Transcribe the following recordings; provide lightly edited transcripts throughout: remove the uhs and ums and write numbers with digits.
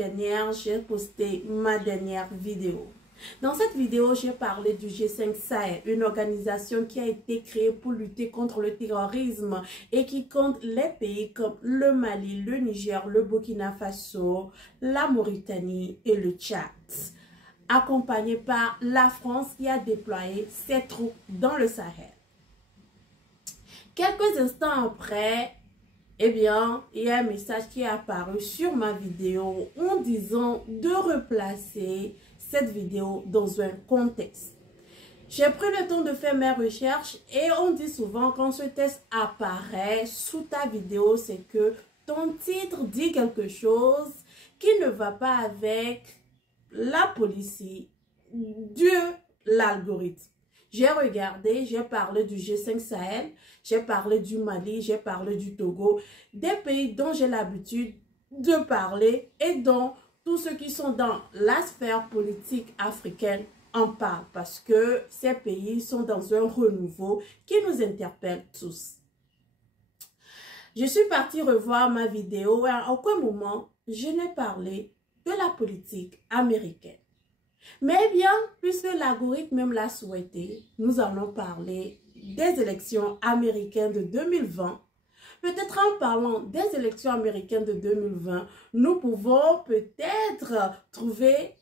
dernière, j'ai posté ma dernière vidéo. Dans cette vidéo, j'ai parlé du G5 Sahel, une organisation qui a été créée pour lutter contre le terrorisme et qui compte les pays comme le Mali, le Niger, le Burkina Faso, la Mauritanie et le Tchad, accompagné par la France qui a déployé ses troupes dans le Sahel. Quelques instants après, eh bien, il y a un message qui est apparu sur ma vidéo en disant de replacer cette vidéo dans un contexte. J'ai pris le temps de faire mes recherches et on dit souvent quand ce texte apparaît sous ta vidéo, c'est que ton titre dit quelque chose qui ne va pas avec la policy de l'algorithme. J'ai regardé, j'ai parlé du G5 Sahel, j'ai parlé du Mali, j'ai parlé du Togo, des pays dont j'ai l'habitude de parler et dont tous ceux qui sont dans la sphère politique africaine en parlent parce que ces pays sont dans un renouveau qui nous interpelle tous. Je suis partie revoir ma vidéo et à aucun moment je n'ai parlé de la politique américaine. Mais bien, puisque l'algorithme même l'a souhaité, nous allons parler des élections américaines de 2020. Peut-être en parlant des élections américaines de 2020, nous pouvons peut-être trouver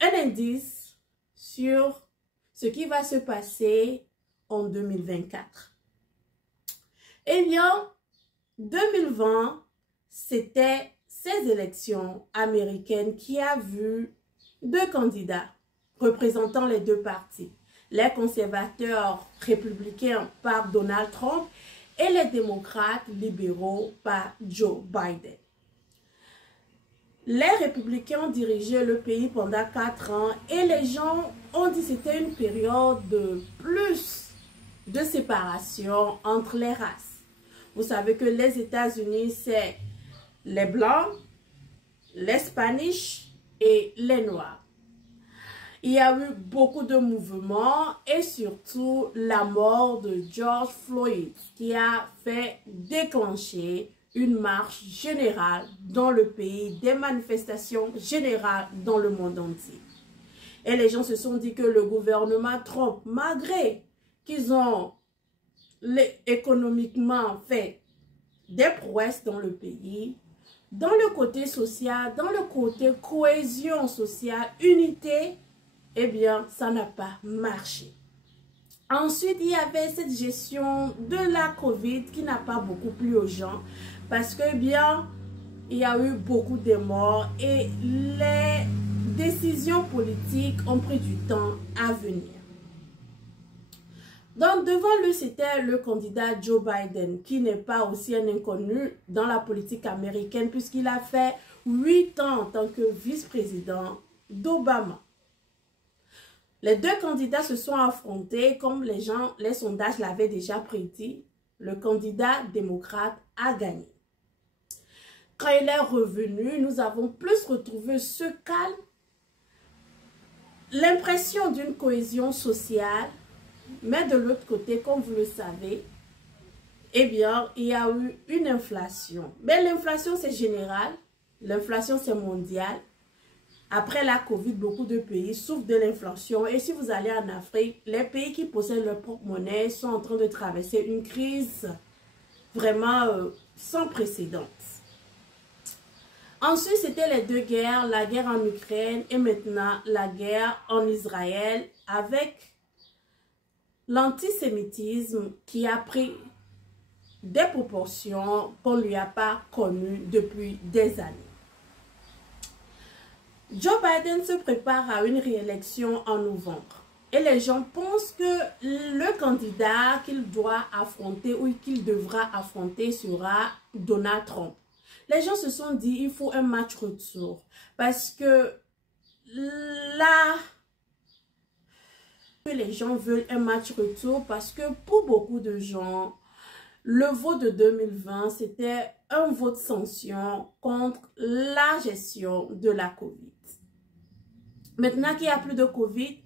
un indice sur ce qui va se passer en 2024. Eh bien, 2020, c'était ces élections américaines qui a vu deux candidats représentant les deux partis, les conservateurs républicains par Donald Trump et les démocrates libéraux par Joe Biden. Les républicains ont dirigé le pays pendant 4 ans et les gens ont dit que c'était une période de plus de séparation entre les races. Vous savez que les États-Unis, c'est les Blancs, les Spanish et les Noirs. Il y a eu beaucoup de mouvements et surtout la mort de George Floyd qui a fait déclencher une marche générale dans le pays, des manifestations générales dans le monde entier. Et les gens se sont dit que le gouvernement Trump, malgré qu'ils ont économiquement fait des prouesses dans le pays, dans le côté social, dans le côté cohésion sociale, unité, eh bien, ça n'a pas marché. Ensuite, il y avait cette gestion de la COVID qui n'a pas beaucoup plu aux gens parce que, eh bien, il y a eu beaucoup de morts et les décisions politiques ont pris du temps à venir. Donc, devant lui, c'était le candidat Joe Biden, qui n'est pas aussi un inconnu dans la politique américaine, puisqu'il a fait 8 ans en tant que vice-président d'Obama. Les deux candidats se sont affrontés, comme les sondages l'avaient déjà prédit. Le candidat démocrate a gagné. Quand il est revenu, nous avons plus retrouvé ce calme, l'impression d'une cohésion sociale. Mais de l'autre côté, comme vous le savez, eh bien, il y a eu une inflation. Mais l'inflation, c'est général. L'inflation, c'est mondial. Après la COVID, beaucoup de pays souffrent de l'inflation. Et si vous allez en Afrique, les pays qui possèdent leur propre monnaie sont en train de traverser une crise vraiment sans précédent. Ensuite, c'était les deux guerres, la guerre en Ukraine et maintenant la guerre en Israël avec l'antisémitisme qui a pris des proportions qu'on ne lui a pas connues depuis des années. Joe Biden se prépare à une réélection en novembre. Et les gens pensent que le candidat qu'il doit affronter ou qu'il devra affronter sera Donald Trump. Les gens se sont dit il faut un match retour parce que les gens veulent un match retour parce que pour beaucoup de gens, le vote de 2020, c'était un vote sanction contre la gestion de la COVID. Maintenant qu'il n'y a plus de COVID,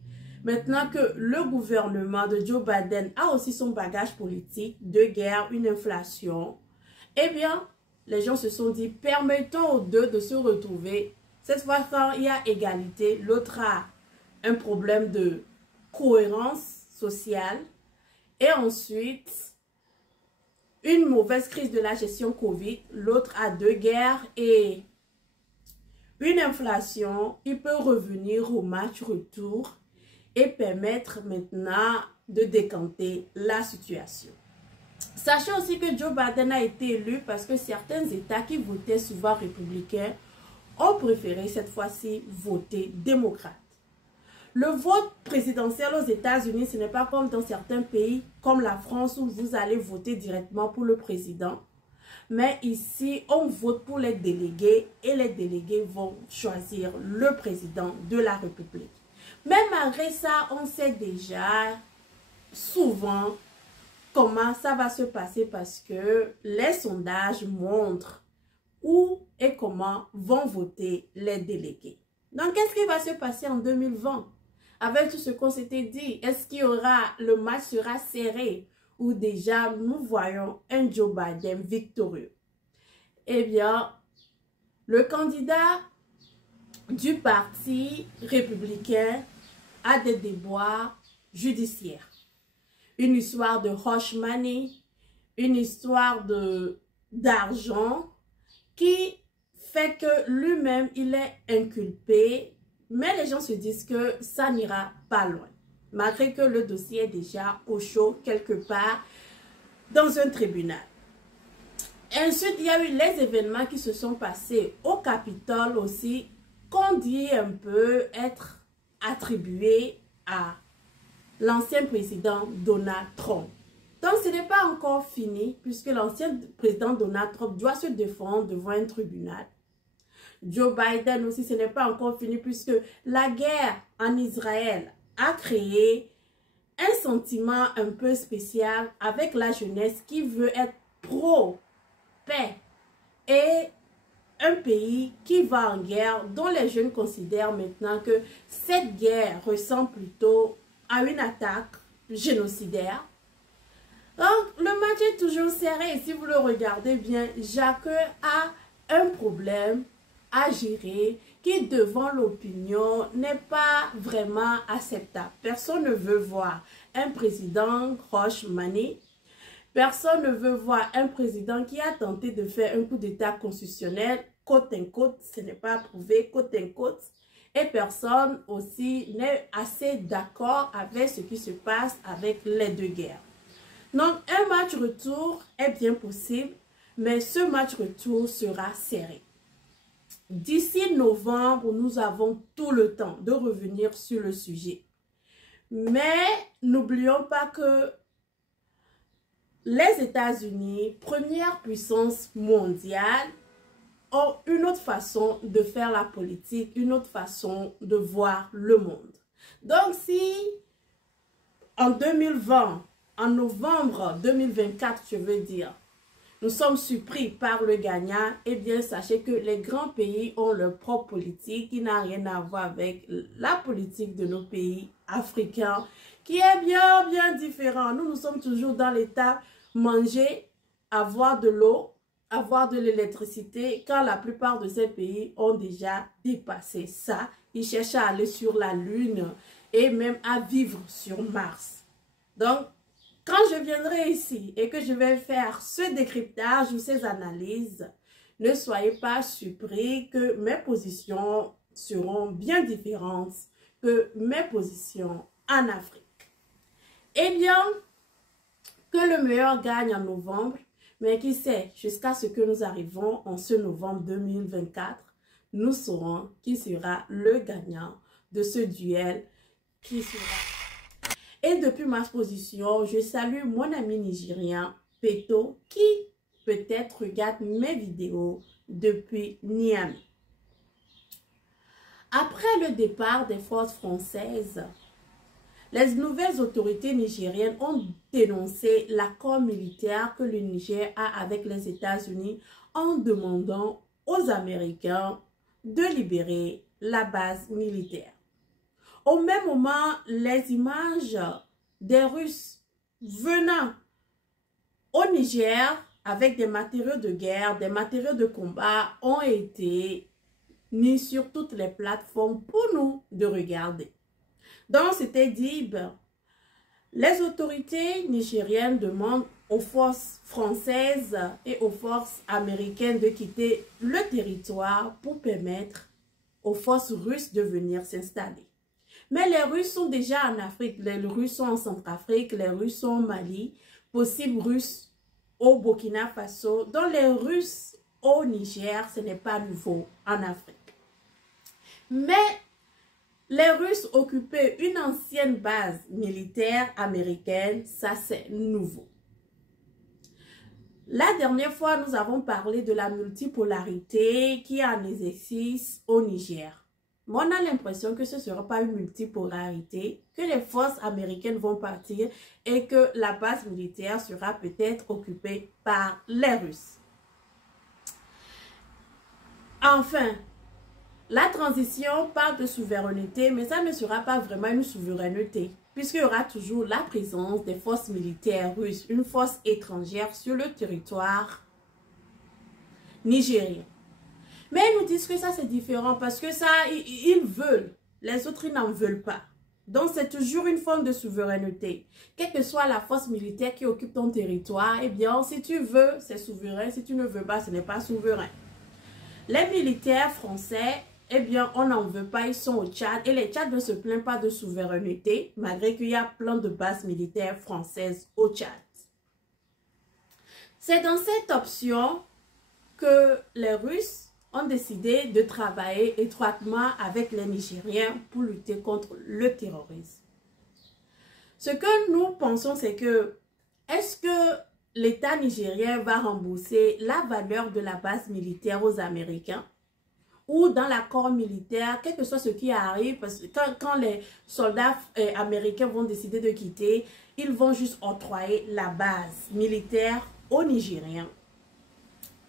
maintenant que le gouvernement de Joe Biden a aussi son bagage politique de guerre, une inflation, eh bien, les gens se sont dit, permettons aux deux de se retrouver. Cette fois, quand il y a égalité, l'autre a un problème de cohérence sociale. Et ensuite, une mauvaise crise de la gestion Covid. L'autre a deux guerres et une inflation. Il peut revenir au match retour et permettre maintenant de décanter la situation. Sachez aussi que Joe Biden a été élu parce que certains États qui votaient souvent républicains ont préféré cette fois-ci voter démocrate. Le vote présidentiel aux États-Unis, ce n'est pas comme dans certains pays comme la France où vous allez voter directement pour le président. Mais ici, on vote pour les délégués et les délégués vont choisir le président de la République. Mais malgré ça, on sait déjà souvent comment ça va se passer parce que les sondages montrent où et comment vont voter les délégués. Donc, qu'est-ce qui va se passer en 2020? Avec tout ce qu'on s'était dit, est-ce qu'il y aura, le match sera serré ou déjà nous voyons un Joe Biden victorieux? Eh bien, le candidat du parti républicain a des déboires judiciaires. Une histoire de hush money, une histoire d'argent qui fait que lui-même, il est inculpé. Mais les gens se disent que ça n'ira pas loin. Malgré que le dossier est déjà au chaud quelque part dans un tribunal. Ensuite, il y a eu les événements qui se sont passés au Capitole aussi, qu'on dit un peu être attribués à l'ancien président Donald Trump. Donc, ce n'est pas encore fini puisque l'ancien président Donald Trump doit se défendre devant un tribunal. Joe Biden aussi, ce n'est pas encore fini puisque la guerre en Israël a créé un sentiment un peu spécial avec la jeunesse qui veut être pro-paix et un pays qui va en guerre dont les jeunes considèrent maintenant que cette guerre ressemble plutôt à une attaque génocidaire. Donc, le match est toujours serré et si vous le regardez bien, Jacques a un problème à gérer qui devant l'opinion n'est pas vraiment acceptable. Personne ne veut voir un président Rush Money. Personne ne veut voir un président qui a tenté de faire un coup d'état constitutionnel côte à côte, ce n'est pas approuvé côte à côte. Et personne aussi n'est assez d'accord avec ce qui se passe avec les deux guerres. Donc un match retour est bien possible, mais ce match retour sera serré. D'ici novembre, nous avons tout le temps de revenir sur le sujet. Mais n'oublions pas que les États-Unis, première puissance mondiale, ont une autre façon de faire la politique, une autre façon de voir le monde. Donc si en 2020, en novembre 2024, je veux dire, nous sommes surpris par le gagnant, eh bien, sachez que les grands pays ont leur propre politique qui n'a rien à voir avec la politique de nos pays africains, qui est bien différent. Nous sommes toujours dans l'état manger, avoir de l'eau, avoir de l'électricité, quand la plupart de ces pays ont déjà dépassé ça. Ils cherchent à aller sur la Lune et même à vivre sur Mars. Donc, quand je viendrai ici et que je vais faire ce décryptage ou ces analyses, ne soyez pas surpris que mes positions seront bien différentes que mes positions en Afrique. Eh bien, que le meilleur gagne en novembre, mais qui sait, jusqu'à ce que nous arrivons en ce novembre 2024, nous saurons qui sera le gagnant de ce duel qui sera. Et depuis ma position, je salue mon ami nigérien Peto qui peut-être regarde mes vidéos depuis Niamey. Après le départ des forces françaises, les nouvelles autorités nigériennes ont dénoncé l'accord militaire que le Niger a avec les États-Unis en demandant aux Américains de libérer la base militaire. Au même moment, les images des Russes venant au Niger avec des matériaux de guerre, des matériaux de combat ont été mis sur toutes les plateformes pour nous de regarder. Donc, c'était dit, ben, les autorités nigériennes demandent aux forces françaises et aux forces américaines de quitter le territoire pour permettre aux forces russes de venir s'installer. Mais les Russes sont déjà en Afrique, les Russes sont en Centrafrique, les Russes sont au Mali, possible Russes au Burkina Faso. Donc les Russes au Niger, ce n'est pas nouveau en Afrique. Mais les Russes occupaient une ancienne base militaire américaine, ça c'est nouveau. La dernière fois, nous avons parlé de la multipolarité qui est en exercice au Niger. Mais on a l'impression que ce ne sera pas une multipolarité, que les forces américaines vont partir et que la base militaire sera peut-être occupée par les Russes. Enfin, la transition parle de souveraineté, mais ça ne sera pas vraiment une souveraineté, puisqu'il y aura toujours la présence des forces militaires russes, une force étrangère sur le territoire nigérien. Mais ils nous disent que ça c'est différent parce que ça, ils veulent, les autres ils n'en veulent pas. Donc c'est toujours une forme de souveraineté. Quelle que soit la force militaire qui occupe ton territoire, eh bien si tu veux, c'est souverain, si tu ne veux pas, ce n'est pas souverain. Les militaires français, eh bien on n'en veut pas, ils sont au Tchad et les Tchad ne se plaignent pas de souveraineté malgré qu'il y a plein de bases militaires françaises au Tchad. C'est dans cette option que les Russes ont décidé de travailler étroitement avec les Nigériens pour lutter contre le terrorisme. Ce que nous pensons, c'est que est-ce que l'État nigérien va rembourser la valeur de la base militaire aux Américains ou dans l'accord militaire, quel que soit ce qui arrive, parce que quand les soldats américains vont décider de quitter, ils vont juste octroyer la base militaire aux Nigériens.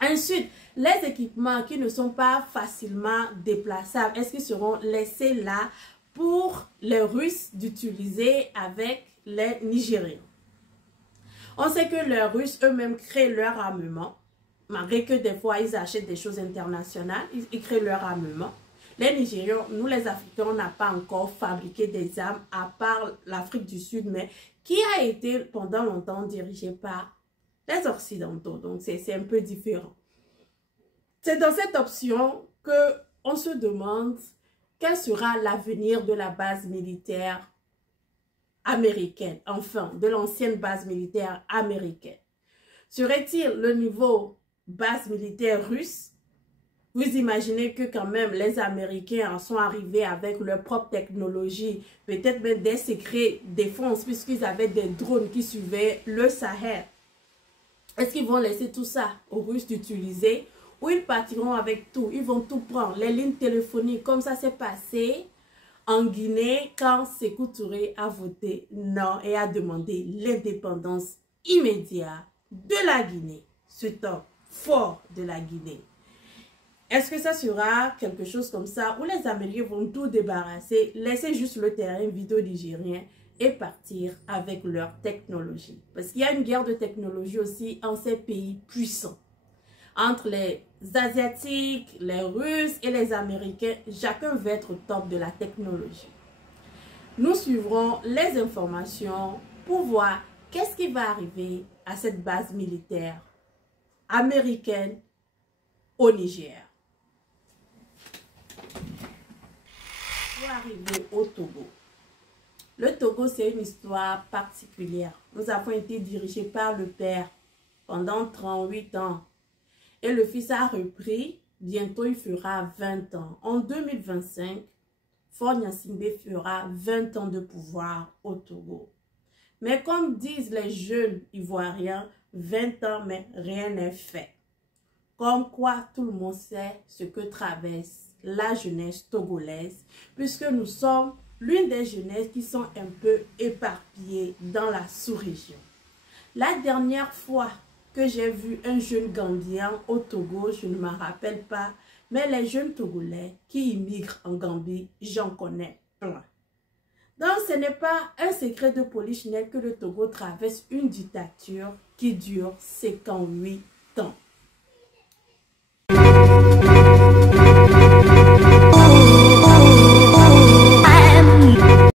Ensuite, les équipements qui ne sont pas facilement déplaçables, est-ce qu'ils seront laissés là pour les Russes d'utiliser avec les Nigériens? On sait que les Russes eux-mêmes créent leur armement, malgré que des fois ils achètent des choses internationales, ils créent leur armement. Les Nigériens, nous les Africains, on n'a pas encore fabriqué des armes, à part l'Afrique du Sud, mais qui a été pendant longtemps dirigée par les Occidentaux, donc c'est un peu différent. C'est dans cette option qu'on se demande quel sera l'avenir de la base militaire américaine, enfin de l'ancienne base militaire américaine. Serait-il le niveau base militaire russe? Vous imaginez que quand même les Américains en sont arrivés avec leur propre technologie, peut-être même des secrets défense, puisqu'ils avaient des drones qui suivaient le Sahel. Est-ce qu'ils vont laisser tout ça aux Russes d'utiliser ou ils partiront avec tout? Ils vont tout prendre, les lignes téléphoniques, comme ça s'est passé en Guinée quand Sékou Touré a voté non et a demandé l'indépendance immédiate de la Guinée, cet homme fort de la Guinée. Est-ce que ça sera quelque chose comme ça où les Américains vont tout débarrasser, laisser juste le terrain vide aux Nigériens et partir avec leur technologie? Parce qu'il y a une guerre de technologie aussi en ces pays puissants. Entre les Asiatiques, les Russes et les Américains, chacun veut être au top de la technologie. Nous suivrons les informations pour voir qu'est-ce qui va arriver à cette base militaire américaine au Niger. Pour arriver au Togo. Le Togo, c'est une histoire particulière. Nous avons été dirigés par le père pendant 38 ans. Et le fils a repris, bientôt il fera 20 ans. En 2025, Faure Gnassingbé fera 20 ans de pouvoir au Togo. Mais comme disent les jeunes ivoiriens, 20 ans, mais rien n'est fait. Comme quoi tout le monde sait ce que traverse la jeunesse togolaise, puisque nous sommes l'une des jeunesses qui sont un peu éparpillées dans la sous-région. La dernière fois que j'ai vu un jeune Gambien au Togo, je ne m'en rappelle pas, mais les jeunes Togolais qui immigrent en Gambie, j'en connais plein. Donc, ce n'est pas un secret de polichinelle que le Togo traverse une dictature qui dure 58 ans.